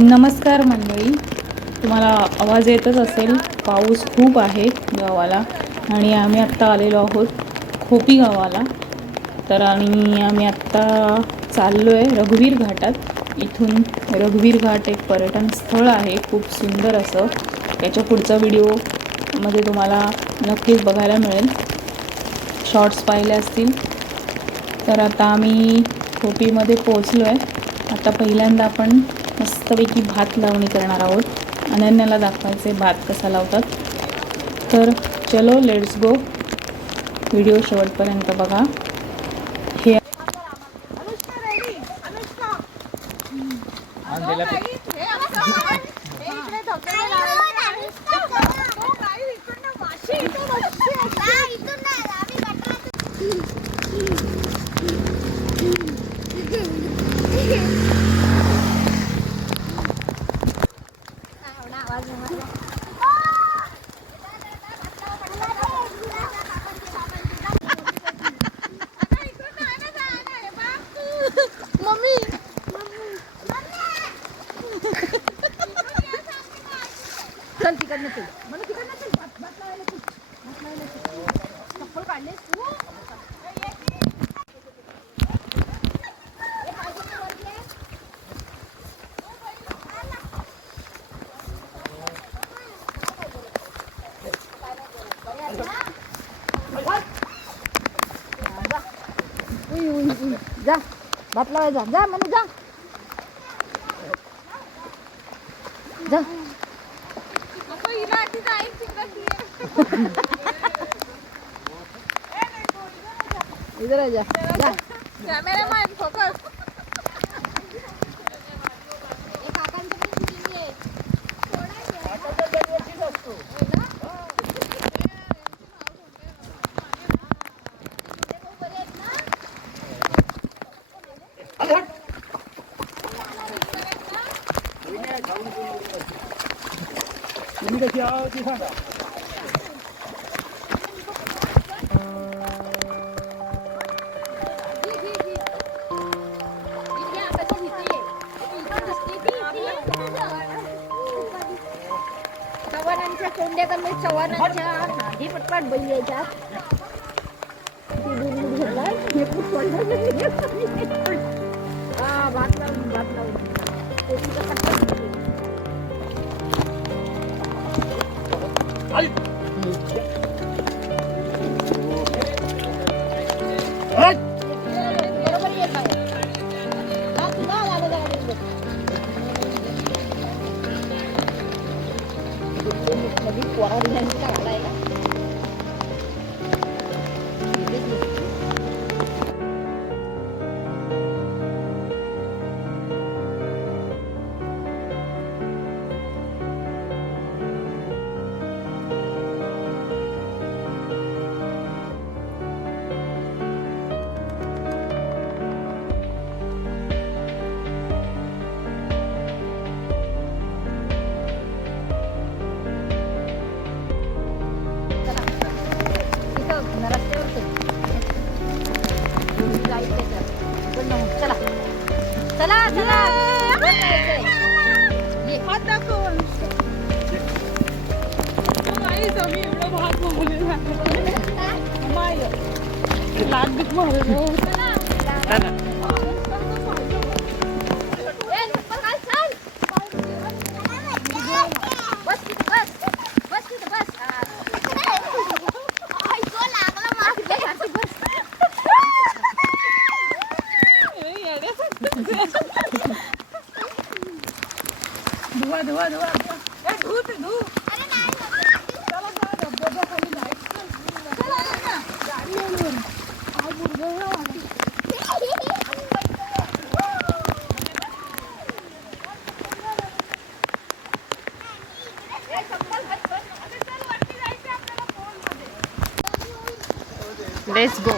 नमस्कार मंडळी. तुम्हाला आवाज येतच असेल. पाऊस खूप आहे गावाला आणि आम्ही आत्ता आलेलो आहोत खोपी गावाला. तर आणि आम्ही आत्ता चाललो आहे रघुवीर घाटात. इथून रघुवीर घाट एक पर्यटन स्थळ आहे. खूप सुंदर असं. त्याच्या पुढचा व्हिडिओमध्ये तुम्हाला नक्कीच बघायला मिळेल. शॉर्ट्स पाहिले असतील. तर आता आम्ही खोपीमध्ये पोचलो आहे आता पहिल्यांदा आपण मस्तपैकी भात लावणी करणार आहोत अनन्याला दाखवायचे भात कसा लावतात तर चलो लेट्स गो व्हिडिओ शेवटपर्यंत बघा हे आता इकडनं आहे ना जायला, हे बघ. मम्मी चल तिकडनं चल मला तिकडनं चल भात भात लावायला चल भात लावायला चल चप्पल काढलेस तू जा. भात जा. जा म्हणू जा. जा. इधर आ जा. जा. कॅमेरामॅन फोकस तुम्ही कशी आहो ती सांगा चव्हाणांच्या कोंड्यात आम्ही चव्हाणांच्या नादी पटपाट बैल यायच्या của nó đi lên cái cả này चला चला चला वर जायचंय. ये. हात दाखव गाईस आम्ही एवढं भात मागवलेला धुवा धुवा धुवा ए, धू ते धू चला चला धबधबा खाली जायचं चला ना गाडी आली वर. काय मुरगळलं वाटतं. Let's go